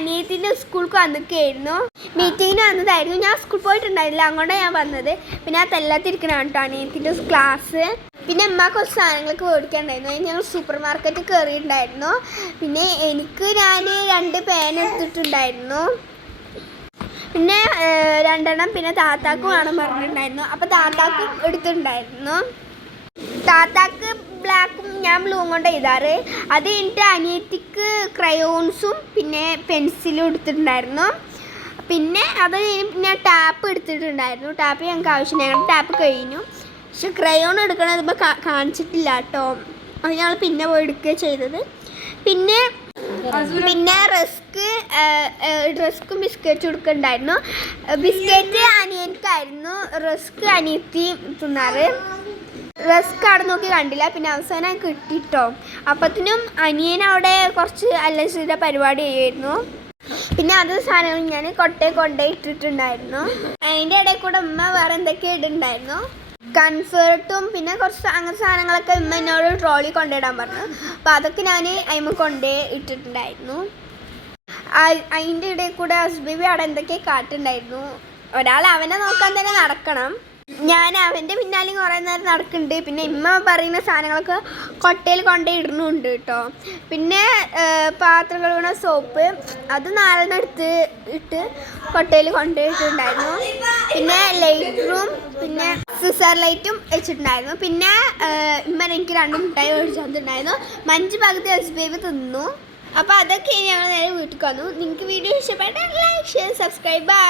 അനിയത്തിൻ്റെ സ്കൂൾക്ക് വന്നിരിക്കുകയായിരുന്നു, മീറ്റിങ്ങിന് വന്നതായിരുന്നു. ഞാൻ സ്കൂളിൽ പോയിട്ടുണ്ടായിരുന്നില്ല, അങ്ങോട്ടാണ് ഞാൻ വന്നത്. പിന്നെ ആ തെല്ലാത്തിരിക്കണം കേട്ടോ അനിയത്തിൻ്റെ ക്ലാസ്. പിന്നെ അമ്മ കുറച്ച് സാധനങ്ങളൊക്കെ മേടിക്കാനുണ്ടായിരുന്നു. ഞങ്ങൾ സൂപ്പർ മാർക്കറ്റ് കയറിയിട്ടുണ്ടായിരുന്നു. പിന്നെ ഞാൻ 2 പേന എടുത്തിട്ടുണ്ടായിരുന്നു. പിന്നെ 2 പിന്നെ താത്താക്കും വേണം പറഞ്ഞിട്ടുണ്ടായിരുന്നു. അപ്പോൾ താത്താക്കും എടുത്തിട്ടുണ്ടായിരുന്നു. താത്താക്ക് ബ്ലാക്കും ഞാൻ ബ്ലൂവും കൊണ്ട് എഴുതാറ്. അത് എൻ്റെ അനിയത്തിക്ക് ക്രയോൺസും പിന്നെ പെൻസിലും എടുത്തിട്ടുണ്ടായിരുന്നു. പിന്നെ അത് ഞാൻ ടാപ്പ് എടുത്തിട്ടുണ്ടായിരുന്നു. ടാപ്പ് ഞങ്ങൾക്ക് ആവശ്യമില്ല, ഞങ്ങളുടെ ടാപ്പ് കഴിഞ്ഞു. പക്ഷെ ക്രയോൺ എടുക്കണത് ഇപ്പോൾ കാണിച്ചിട്ടില്ല കേട്ടോ. അത് ഞങ്ങൾ പിന്നെ പോയി എടുക്കുക ചെയ്തത്. പിന്നെ റസ്ക്കും ബിസ്ക്കറ്റും എടുക്കുന്നുണ്ടായിരുന്നു. ബിസ്ക്കറ്റ് അനിയനിക്കായിരുന്നു, റസ്ക് അനിയത്തി തിന്നാറ്. റസ്ക് അവിടെ നോക്കി കണ്ടില്ല. പിന്നെ അവസാനം കിട്ടിട്ടോ. അപ്പത്തിനും അനിയൻ അവിടെ കുറച്ച് അല്ലസിയുടെ പരിപാടി ചെയ്യായിരുന്നു. പിന്നെ അത് സാധനങ്ങൾ ഞാൻ കൊണ്ടേ ഇട്ടിട്ടുണ്ടായിരുന്നു. അതിൻ്റെ ഇടയിൽ കൂടെ ഉമ്മ വേറെ എന്തൊക്കെയോ ഇടുന്നുണ്ടായിരുന്നു. കൺഫേർട്ടും പിന്നെ കുറച്ച് അങ്ങനത്തെ സാധനങ്ങളൊക്കെ ഉമ്മ എന്നോട് ട്രോളി കൊണ്ടിടാൻ പറഞ്ഞു. അപ്പോൾ അതൊക്കെ ഞാൻ അതിമ്മ കൊണ്ടേ ഇട്ടിട്ടുണ്ടായിരുന്നു. അതിൻ്റെ ഇടയിൽ കൂടെ ഹസ്ബീബി അവിടെ എന്തൊക്കെയോ കാട്ടുണ്ടായിരുന്നു. ഒരാൾ അവനെ നോക്കാൻ തന്നെ നടക്കണം. ഞാൻ അവൻ്റെ പിന്നാലെയും കുറേ നേരം നടക്കുന്നുണ്ട്. പിന്നെ ഇമ്മ പറയുന്ന സാധനങ്ങളൊക്കെ കൊട്ടയിൽ കൊണ്ടേ ഇടുന്നുണ്ട് കേട്ടോ. പിന്നെ പാത്രം കഴുകുന്ന സോപ്പ് അത് 4 എടുത്ത് ഇട്ട് കൊട്ടയിൽ കൊണ്ടേ ഇട്ടിട്ടുണ്ടായിരുന്നു. പിന്നെ ലൈറ്റ് റൂം പിന്നെ സിസർ ലൈറ്റും വെച്ചിട്ടുണ്ടായിരുന്നു. പിന്നെ ഇമ്മ എനിക്ക് 2 മിഠായി മേടിച്ചു തന്നിട്ടുണ്ടായിരുന്നു. മഞ്ച് പകുതി ഹസ്ബേബ് തിന്നു. അപ്പോൾ അതൊക്കെ ഞങ്ങൾ നേരെ വീട്ടിൽ വന്നു. നിങ്ങൾക്ക് വീഡിയോ ഇഷ്ടപ്പെട്ടാൽ ലൈക്ക് ഷെയർ സബ്സ്ക്രൈബ്.